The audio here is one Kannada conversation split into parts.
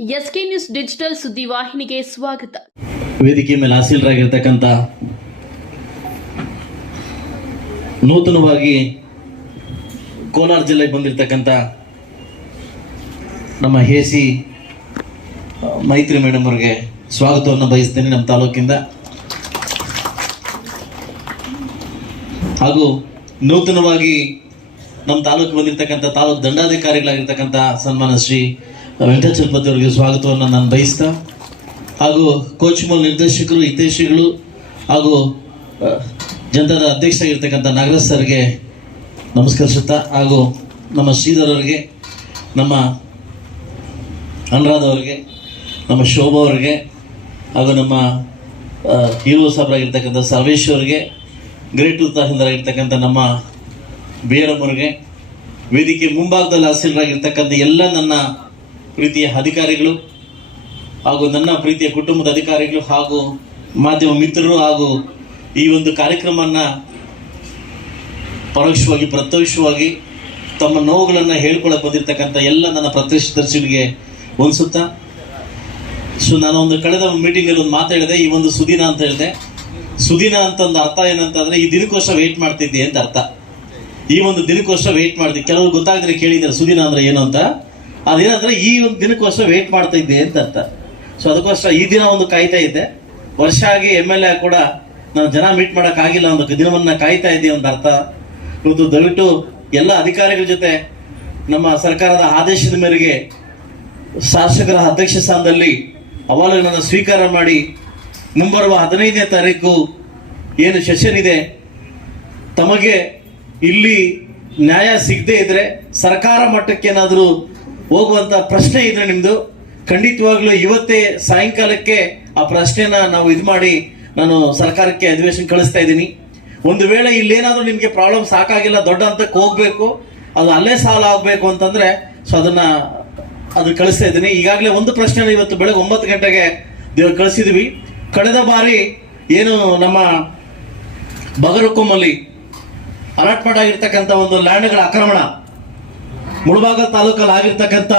ಎಸ್ಕೆ ನ್ಯೂಸ್ ಡಿಜಿಟಲ್ ಸುದ್ದಿವಾಹಿನಿಗೆ ಸ್ವಾಗತ. ವೇದಿಕೆ ಮೇಲೆ ಆಸೀನರಾಗಿರ್ತಕ್ಕಂಥ ನೂತನವಾಗಿ ಕೋಲಾರ ಜಿಲ್ಲೆಗೆ ಬಂದಿರತಕ್ಕಂಥ ನಮ್ಮ ಹೇಸಿ ಮೈತ್ರಿ ಮೇಡಮ್ ಅವರಿಗೆ ಸ್ವಾಗತವನ್ನು ಬಯಸ್ತೇನೆ ನಮ್ಮ ತಾಲೂಕಿಂದ. ಹಾಗೂ ನೂತನವಾಗಿ ನಮ್ಮ ತಾಲೂಕು ಬಂದಿರತಕ್ಕಂಥ ತಾಲೂಕು ದಂಡಾಧಿಕಾರಿಗಳಾಗಿರ್ತಕ್ಕಂಥ ಸನ್ಮಾನ ಶ್ರೀ ವೆಂಕಟಚಲಪತಿ ಅವರಿಗೆ ಸ್ವಾಗತವನ್ನು ನಾನು ಬಯಸ್ತಾ, ಹಾಗೂ ಕೋಚ್ಮಲ್ ನಿರ್ದೇಶಕರು ಹಿತೇಶಿಗಳು ಹಾಗೂ ಜನತಾದ ಅಧ್ಯಕ್ಷರಾಗಿರ್ತಕ್ಕಂಥ ನಾಗರಾಜ್ ಸರ್ಗೆ ನಮಸ್ಕರಿಸುತ್ತಾ, ಹಾಗೂ ನಮ್ಮ ಶ್ರೀಧರ್ ಅವರಿಗೆ, ನಮ್ಮ ಅನುರಾಧ ಅವರಿಗೆ, ನಮ್ಮ ಶೋಭಾ ಅವರಿಗೆ, ಹಾಗೂ ನಮ್ಮ ಹೀರೋ ಸಾಬ್ರಾಗಿರ್ತಕ್ಕಂಥ ಸರ್ವೇಶ್ ಅವರಿಗೆ, ಗ್ರೇಟ್ ಉತ್ಸಾಹದಿಂದರಾಗಿರ್ತಕ್ಕಂಥ ನಮ್ಮ ಬೇರಮ್ ಅವರಿಗೆ, ವೇದಿಕೆ ಮುಂಭಾಗದಲ್ಲಿ ಹಾಸಿಲರಾಗಿರ್ತಕ್ಕಂಥ ಎಲ್ಲ ನನ್ನ ಪ್ರೀತಿಯ ಅಧಿಕಾರಿಗಳು ಹಾಗೂ ನನ್ನ ಪ್ರೀತಿಯ ಕುಟುಂಬದ ಅಧಿಕಾರಿಗಳು ಹಾಗೂ ಮಾಧ್ಯಮ ಮಿತ್ರರು ಹಾಗೂ ಈ ಒಂದು ಕಾರ್ಯಕ್ರಮವನ್ನು ಪರೋಕ್ಷವಾಗಿ, ಪ್ರತ್ಯಕ್ಷವಾಗಿ ತಮ್ಮ ನೋವುಗಳನ್ನು ಹೇಳ್ಕೊಳಕ್ಕೆ ಬಂದಿರತಕ್ಕಂಥ ಎಲ್ಲ ನನ್ನ ಪ್ರತ್ಯಕ್ಷದರ್ಶಿಗಳಿಗೆ ಹೊಂದಿಸುತ್ತಾ ಸೊ ನಾನು ಒಂದು ಕಳೆದ ಮೀಟಿಂಗಲ್ಲಿ ಒಂದು ಮಾತಾಡಿದೆ ಈ ಒಂದು ಸುದಿನ ಅಂತ ಹೇಳಿದೆ. ಸುದಿನ ಅಂತಂದು ಅರ್ಥ ಏನಂತಂದರೆ, ಈ ದಿನಕ್ಕೋಸ್ಕರ ವೆಯ್ಟ್ ಮಾಡ್ತಿದ್ದೆ ಅಂತ ಅರ್ಥ. ಈ ಒಂದು ದಿನಕ್ಕೋಸ್ಕರ ವೆಯ್ಟ್ ಮಾಡ್ತಿದ್ದೆ. ಕೆಲವರು ಗೊತ್ತಾಗದ್ರೆ ಕೇಳಿದ್ದಾರೆ ಸುದಿನ ಅಂದ್ರೆ ಏನು ಅಂತ. ಅದೇನಂದ್ರೆ ಈ ಒಂದು ದಿನಕ್ಕೋಸ್ಕರ ವೆಯ್ಟ್ ಮಾಡ್ತಾ ಇದ್ದೆ ಅಂತ ಅರ್ಥ. ಸೊ ಅದಕ್ಕೋಸ್ಕರ ಈ ದಿನ ಒಂದು ಕಾಯ್ತಾ ಇದ್ದೆ. ವರ್ಷ ಆಗಿ ಎಂ ಎಲ್ ಎ ಕೂಡ ನಾನು ಜನ ಮೀಟ್ ಮಾಡಕ್ ಆಗಿಲ್ಲ, ಒಂದು ದಿನವನ್ನ ಕಾಯ್ತಾ ಇದ್ದೆ ಒಂದು ಅರ್ಥ. ಇವತ್ತು ದಯವಿಟ್ಟು ಎಲ್ಲ ಅಧಿಕಾರಿಗಳ ಜೊತೆ ನಮ್ಮ ಸರ್ಕಾರದ ಆದೇಶದ ಮೇರೆಗೆ ಶಾಸಕರ ಅಧ್ಯಕ್ಷ ಸ್ಥಾನದಲ್ಲಿ ಅವಾಲನ್ನು ಸ್ವೀಕಾರ ಮಾಡಿ ಮುಂಬರುವ ಹದಿನೈದನೇ ತಾರೀಕು ಏನು ಸೆಷನ್ ಇದೆ, ತಮಗೆ ಇಲ್ಲಿ ನ್ಯಾಯ ಸಿಗದೆ ಇದ್ರೆ ಸರ್ಕಾರ ಮಟ್ಟಕ್ಕೆ ಏನಾದರೂ ಹೋಗುವಂತ ಪ್ರಶ್ನೆ ಇದ್ರೆ ನಿಮ್ದು. ಖಂಡಿತವಾಗ್ಲೂ ಇವತ್ತೇ ಸಾಯಂಕಾಲಕ್ಕೆ ಆ ಪ್ರಶ್ನೆನ ನಾವು ಇದು ಮಾಡಿ ನಾನು ಸರ್ಕಾರಕ್ಕೆ ಅಧಿವೇಶನ ಕಳಿಸ್ತಾ ಇದ್ದೀನಿ. ಒಂದು ವೇಳೆ ಇಲ್ಲೇನಾದ್ರೂ ನಿಮ್ಗೆ ಪ್ರಾಬ್ಲಮ್ ಸಾಕಾಗಿಲ್ಲ, ದೊಡ್ಡ ಹಂತಕ್ಕೆ ಹೋಗ್ಬೇಕು, ಅದು ಅಲ್ಲೇ ಸಾಲ ಆಗ್ಬೇಕು ಅಂತಂದ್ರೆ ಸೊ ಅದನ್ನ ಅದು ಕಳಿಸ್ತಾ ಇದ್ದೀನಿ. ಈಗಾಗಲೇ ಒಂದು ಪ್ರಶ್ನೆ ಇವತ್ತು ಬೆಳಗ್ಗೆ ಒಂಬತ್ತು ಗಂಟೆಗೆ ದೇವ್ರು ಕಳಿಸಿದ್ವಿ. ಕಳೆದ ಬಾರಿ ಏನು ನಮ್ಮ ಬಗರುಕೊಮ್ಮಲ್ಲಿ ಅಲಾಟ್ಮೆಂಟ್ ಆಗಿರ್ತಕ್ಕಂಥ ಒಂದು ಲ್ಯಾಂಡ್ಗಳ ಆಕ್ರಮಣ ಮುಳಬಾಗ ತಾಲೂಕಲ್ಲಿ ಆಗಿರ್ತಕ್ಕಂಥ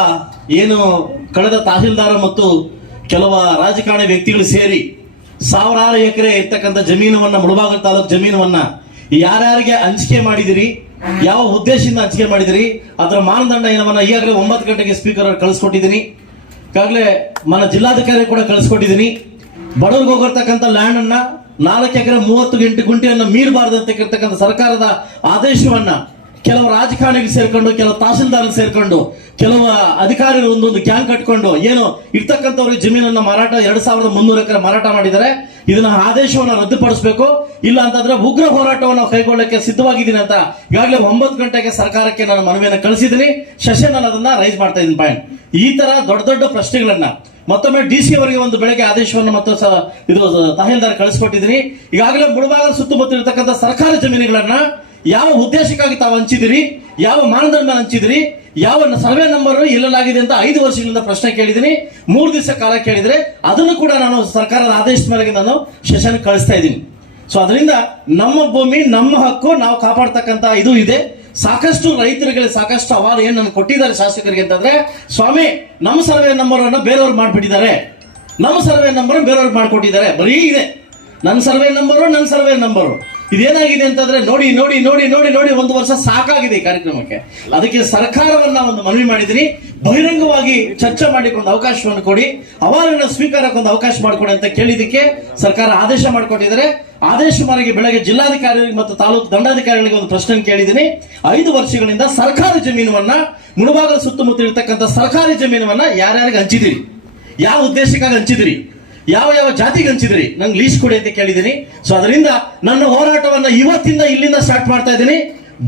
ಏನು ಕಳೆದ ತಹಶೀಲ್ದಾರ ಮತ್ತು ಕೆಲವ ರಾಜಕಾರಣಿ ವ್ಯಕ್ತಿಗಳು ಸೇರಿ ಸಾವಿರಾರು ಎಕರೆ ಇರ್ತಕ್ಕಂಥ ಜಮೀನವನ್ನ ಮುಳಬಾಗ ತಾಲೂಕು ಜಮೀನವನ್ನ ಯಾರ್ಯಾರಿಗೆ ಹಂಚಿಕೆ ಮಾಡಿದಿರಿ, ಯಾವ ಉದ್ದೇಶದಿಂದ ಹಂಚಿಕೆ ಮಾಡಿದಿರಿ, ಅದರ ಮಾನದಂಡ ಏನವನ್ನ ಈಗಾಗಲೇ ಒಂಬತ್ತು ಗಂಟೆಗೆ ಸ್ಪೀಕರ್ ಅವ್ರು ಕಳಿಸ್ಕೊಟ್ಟಿದ್ದೀನಿ ಈಗಾಗಲೇ ಮನ ಜಿಲ್ಲಾಧಿಕಾರಿ ಕೂಡ ಕಳಿಸ್ಕೊಟ್ಟಿದ್ದೀನಿ ಬಡವ್ರಿಗೆ ಹೋಗಿರ್ತಕ್ಕಂಥ ಲ್ಯಾಂಡ್ ಅನ್ನ ನಾಲ್ಕು ಎಕರೆ ಮೂವತ್ತು ಗಂಟೆ ಗುಂಟೆಯನ್ನು ಮೀರಬಾರ್ದು ಅಂತ ಸರ್ಕಾರದ ಆದೇಶವನ್ನ ಕೆಲವು ರಾಜಕಾರಣಿಗೆ ಸೇರ್ಕೊಂಡು, ಕೆಲವು ತಹಸೀಲ್ದಾರ್ ಸೇರ್ಕೊಂಡು, ಕೆಲವು ಅಧಿಕಾರಿಗಳು ಒಂದೊಂದು ಗ್ಯಾಂಗ್ ಕಟ್ಕೊಂಡು, ಏನು ಇರ್ತಕ್ಕಂಥವ್ರಿಗೆ ಜಮೀನನ್ನ ಮಾರಾಟ ಎರಡ್ ಸಾವಿರದ ಮುನ್ನೂರು ಎಕರೆ ಮಾರಾಟ ಮಾಡಿದ್ದಾರೆ. ಇದನ್ನ ಆದೇಶವನ್ನು ರದ್ದುಪಡಿಸಬೇಕು. ಇಲ್ಲ ಅಂತಂದ್ರೆ ಉಗ್ರ ಹೋರಾಟವನ್ನು ಕೈಗೊಳ್ಳಕ್ಕೆ ಸಿದ್ಧವಾಗಿದ್ದೀನಿ ಅಂತ ಈಗಾಗಲೇ ಒಂಬತ್ತು ಗಂಟೆಗೆ ಸರ್ಕಾರಕ್ಕೆ ನಾನು ಮನವಿಯನ್ನು ಕಳಿಸಿದ್ದೀನಿ. ಸೆಷನ್ ನಾನು ಅದನ್ನ ರೈಸ್ ಮಾಡ್ತಾ ಇದ್ದೀನಿ ಪಾಯಿಂಟ್ ಈ ತರ ದೊಡ್ಡ ದೊಡ್ಡ ಪ್ರಶ್ನೆಗಳನ್ನ ಮತ್ತೊಮ್ಮೆ ಡಿ ಸಿ ಅವರಿಗೆ ಒಂದು ಬೆಳಗ್ಗೆ ಆದೇಶವನ್ನು ಮತ್ತು ಇದು ತಹಸೀಲ್ದಾರ್ ಕಳಿಸ್ಕೊಟ್ಟಿದ್ದೀನಿ. ಈಗಾಗಲೇ ಮುಳಬಾಗ ಸುತ್ತಮುತ್ತ ಇರತಕ್ಕಂಥ ಸರ್ಕಾರಿ ಜಮೀನುಗಳನ್ನ ಯಾವ ಉದ್ದೇಶಕ್ಕಾಗಿ ತಾವು ಹಂಚಿದಿರಿ? ಯಾವ ಮಾನದಂಡ ಹಂಚಿದಿರಿ? ಯಾವ ಸರ್ವೆ ನಂಬರ್ ಇಲ್ಲಲಾಗಿದೆ ಅಂತ ಐದು ವರ್ಷಗಳಿಂದ ಪ್ರಶ್ನೆ ಕೇಳಿದ್ದೀನಿ ಮೂರು ದಿವಸ ಕಾಲ ಕೇಳಿದ್ರೆ ಅದನ್ನು ಕೂಡ ನಾನು ಸರ್ಕಾರದ ಆದೇಶದ ಮೇರೆಗೆ ನಾನು ಸೆಷನ್ ಕಳಿಸ್ತಾ ಇದ್ದೀನಿ. ಸೊ ಅದರಿಂದ ನಮ್ಮ ಭೂಮಿ, ನಮ್ಮ ಹಕ್ಕು ನಾವು ಕಾಪಾಡ್ತಕ್ಕಂತ ಇದು ಇದೆ. ಸಾಕಷ್ಟು ರೈತರುಗಳಿಗೆ ಸಾಕಷ್ಟು ಅವಾರ್ಡ್ ಏನ್ ಕೊಟ್ಟಿದ್ದಾರೆ ಶಾಸಕರಿಗೆ ಅಂತಂದ್ರೆ, ಸ್ವಾಮಿ, ನಮ್ಮ ಸರ್ವೆ ನಂಬರ್ ಅನ್ನ ಬೇರೆಯವ್ರು ಮಾಡ್ಬಿಟ್ಟಿದ್ದಾರೆ. ನಮ್ಮ ಸರ್ವೆ ನಂಬರ್ ಬೇರೆಯವ್ರು ಮಾಡಿಕೊಟ್ಟಿದ್ದಾರೆ. ಬರೀ ಇದೆ. ನನ್ನ ಸರ್ವೆ ನಂಬರು ನನ್ನ ಸರ್ವೆ ನಂಬರು ಇದೇನಾಗಿದೆ ಅಂತಂದ್ರೆ ನೋಡಿ ನೋಡಿ ನೋಡಿ ನೋಡಿ ನೋಡಿ ಒಂದು ವರ್ಷ ಸಾಕಾಗಿದೆ ಈ ಕಾರ್ಯಕ್ರಮಕ್ಕೆ. ಅದಕ್ಕೆ ಸರ್ಕಾರವನ್ನ ಒಂದು ಮನವಿ ಮಾಡಿದ್ರಿ. ಬಹಿರಂಗವಾಗಿ ಚರ್ಚೆ ಮಾಡಿಕೊಂಡು ಅವಕಾಶವನ್ನು ಕೊಡಿ. ಅವಾರನ್ನ ಸ್ವೀಕಾರಕ್ಕೆ ಒಂದು ಅವಕಾಶ ಮಾಡಿಕೊಡಿ ಅಂತ ಕೇಳಿದಕ್ಕೆ ಸರ್ಕಾರ ಆದೇಶ ಮಾಡಿಕೊಟ್ಟಿದ್ದಾರೆ. ಆದೇಶ ಮನೆಗೆ ಬೆಳಗ್ಗೆ ಜಿಲ್ಲಾಧಿಕಾರಿಗಳಿಗೆ ಮತ್ತು ತಾಲೂಕು ದಂಡಾಧಿಕಾರಿಗಳಿಗೆ ಒಂದು ಪ್ರಶ್ನೆ ಕೇಳಿದ್ದೀನಿ. ಐದು ವರ್ಷಗಳಿಂದ ಸರ್ಕಾರಿ ಜಮೀನವನ್ನ ಮುಳುಬಾಗದ ಸುತ್ತಮುತ್ತ ಇರ್ತಕ್ಕಂಥ ಸರ್ಕಾರಿ ಜಮೀನವನ್ನ ಯಾರ್ಯಾರಿಗೆ ಹಂಚಿದಿರಿ? ಯಾವ ಉದ್ದೇಶಕ್ಕಾಗಿ ಹಂಚಿದಿರಿ? ಯಾವ ಯಾವ ಜಾತಿಗೆ ಹಂಚಿದ್ರಿ ನಂಗೆ ಲೀಸ್ ಕೊಡಿ ಅಂತ ಕೇಳಿದ್ದೀನಿ. ಸೊ ಅದರಿಂದ ನನ್ನ ಹೋರಾಟವನ್ನ ಇವತ್ತಿಂದ ಇಲ್ಲಿಂದ ಸ್ಟಾರ್ಟ್ ಮಾಡ್ತಾ ಇದ್ದೀನಿ.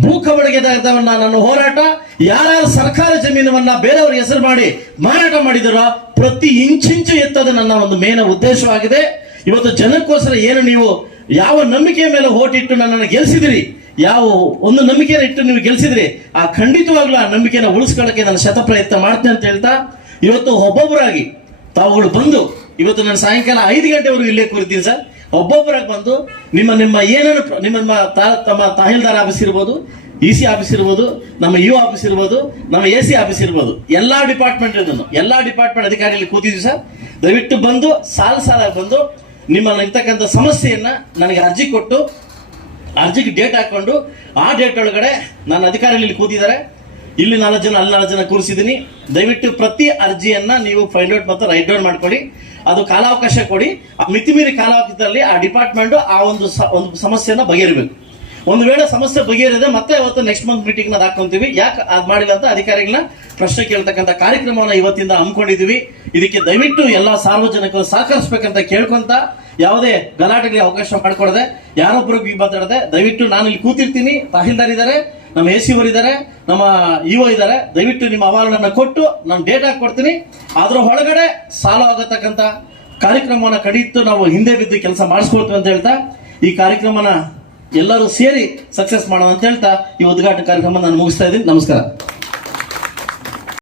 ಭೂ ಕಬಳಿಕೆದಾರವನ್ನ ನನ್ನ ಹೋರಾಟ, ಯಾರ್ಯಾರು ಸರ್ಕಾರ ಜಮೀನವನ್ನ ಬೇರೆಯವ್ರ ಹೆಸರು ಮಾಡಿ ಮಾರಾಟ ಮಾಡಿದರೋ, ಪ್ರತಿ ಇಂಚಿಂಚು ಎತ್ತದ ನನ್ನ ಒಂದು ಮೇನ ಉದ್ದೇಶವಾಗಿದೆ. ಇವತ್ತು ಜನಕ್ಕೋಸ್ಕರ ಏನು ನೀವು ಯಾವ ನಂಬಿಕೆಯ ಮೇಲೆ ಓಟಿಟ್ಟು ನನ್ನನ್ನು ಗೆಲ್ಸಿದಿರಿ? ಯಾವ ಒಂದು ನಂಬಿಕೆಯನ್ನು ಇಟ್ಟು ನೀವು ಗೆಲ್ಸಿದ್ರಿ? ಆ ಖಂಡಿತವಾಗ್ಲೂ ಆ ನಂಬಿಕೆಯನ್ನು ಉಳಿಸ್ಕೊಳ್ಳಕ್ಕೆ ನಾನು ಶತ ಪ್ರಯತ್ನ ಮಾಡ್ತೇನೆ ಅಂತ ಹೇಳ್ತಾ, ಇವತ್ತು ಒಬ್ಬೊಬ್ಬರಾಗಿ ತಾವುಗಳು ಬಂದು ಇವತ್ತು ನಾನು ಸಾಯಂಕಾಲ ಐದು ಗಂಟೆವರೆಗೂ ಇಲ್ಲೇ ಕೂರಿದ್ದೀನಿ ಸರ್. ಒಬ್ಬೊಬ್ಬರಾಗಿ ಬಂದು ನಿಮ್ಮ ನಿಮ್ಮ ಏನೇನು ನಿಮ್ಮ ನಿಮ್ಮ ತಮ್ಮ ತಹೀಲ್ದಾರ್ ಆಫೀಸ್ ಇರ್ಬೋದು ಇ ಸಿ ಆಫೀಸ್ ಇರ್ಬೋದು, ನಮ್ಮ ಯು ಆಫೀಸ್ ಇರ್ಬೋದು, ನಮ್ಮ ಎ ಸಿ ಆಫೀಸ್ ಇರ್ಬೋದು, ಎಲ್ಲಾ ಡಿಪಾರ್ಟ್ಮೆಂಟ್ ಎಲ್ಲಾ ಡಿಪಾರ್ಟ್ಮೆಂಟ್ ಅಧಿಕಾರಿಗಳು ಕೂತಿದ್ವಿ ಸರ್. ದಯವಿಟ್ಟು ಬಂದು, ಸಾಲ ಸಾಲಾಗಿ ಬಂದು ನಿಮ್ಮಲ್ಲಿ ಇರ್ತಕ್ಕಂಥ ಸಮಸ್ಯೆಯನ್ನ ನನಗೆ ಅರ್ಜಿ ಕೊಟ್ಟು, ಅರ್ಜಿಗೆ ಡೇಟ್ ಹಾಕೊಂಡು, ಆ ಡೇಟ್ ಒಳಗಡೆ ನನ್ನ ಅಧಿಕಾರಿಗಳಲ್ಲಿ ಕೂತಿದ್ದಾರೆ. ಇಲ್ಲಿ ನಾಲ್ಕು ಜನ, ಅಲ್ಲಿ ನಾಲ್ಕು ಜನ ಕೂರಿಸಿದ್ದೀನಿ ದಯವಿಟ್ಟು ಪ್ರತಿ ಅರ್ಜಿಯನ್ನ ನೀವು ಫೈಂಡ್ ಔಟ್ ಮತ್ತು ರೈಟ್ ಡೌನ್ ಮಾಡ್ಕೊಳ್ಳಿ. ಅದು ಕಾಲಾವಕಾಶ ಕೊಡಿ. ಆ ಮಿತಿಮೀರಿ ಕಾಲಾವಕಾಶದಲ್ಲಿ ಆ ಡಿಪಾರ್ಟ್ಮೆಂಟ್ ಆ ಒಂದು ಒಂದು ಸಮಸ್ಯೆನ ಬಗೆಹರಿಬೇಕು. ಒಂದು ವೇಳೆ ಸಮಸ್ಯೆ ಬಗೆಹರಿದೆ ಮತ್ತೆ ಇವತ್ತು ನೆಕ್ಸ್ಟ್ ಮಂತ್ ಮೀಟಿಂಗ್ನ ಹಾಕೊಂತೀವಿ ಯಾಕೆ ಅದು ಮಾಡಿಲ್ಲ ಅಂತ ಅಧಿಕಾರಿಗಳನ್ನ ಪ್ರಶ್ನೆ ಕೇಳ್ತಕ್ಕಂಥ ಕಾರ್ಯಕ್ರಮವನ್ನ ಇವತ್ತಿಂದ ಹಮ್ಮಿಕೊಂಡಿದೀವಿ. ಇದಕ್ಕೆ ದಯವಿಟ್ಟು ಎಲ್ಲಾ ಸಾರ್ವಜನಿಕರು ಸಹಕರಿಸಬೇಕಂತ ಕೇಳ್ಕೊಂತ ಯಾವುದೇ ಗಲಾಟೆಗೆ ಅವಕಾಶ ಮಾಡಿಕೊಡದೆ, ಯಾರೊಬ್ಬರಿಗೆ ಮಾತಾಡದೆ, ದಯವಿಟ್ಟು ನಾನು ಇಲ್ಲಿ ಕೂತಿರ್ತೀನಿ. ತಹಸೀಲ್ದಾರ್ ಇದ್ದಾರೆ ನಮ್ಮ ಎ ಸಿ ಇದ್ದಾರೆ ನಮ್ಮ ಇಒ ಇದ್ದಾರೆ. ದಯವಿಟ್ಟು ನಿಮ್ಮ ಅವಾರ್ಡನ್ನ ಕೊಟ್ಟು ನಾನು ಡೇಟ್ ಕೊಡ್ತೀನಿ. ಅದರ ಒಳಗಡೆ ಸಾಲ ಆಗತಕ್ಕಂತ ಕಾರ್ಯಕ್ರಮವನ್ನು ಕಡಿತು ನಾವು ಹಿಂದೆ ಬಿದ್ದು ಕೆಲಸ ಮಾಡಿಸ್ಕೊಳ್ತೀವಿ ಅಂತ ಹೇಳ್ತಾ, ಈ ಕಾರ್ಯಕ್ರಮನ ಎಲ್ಲರೂ ಸೇರಿ ಸಕ್ಸಸ್ ಮಾಡೋಣ ಅಂತ ಹೇಳ್ತಾ, ಈ ಉದ್ಘಾಟನಾ ಕಾರ್ಯಕ್ರಮ ನಾನು ಮುಗಿಸ್ತಾ ಇದ್ದೀನಿ. ನಮಸ್ಕಾರ.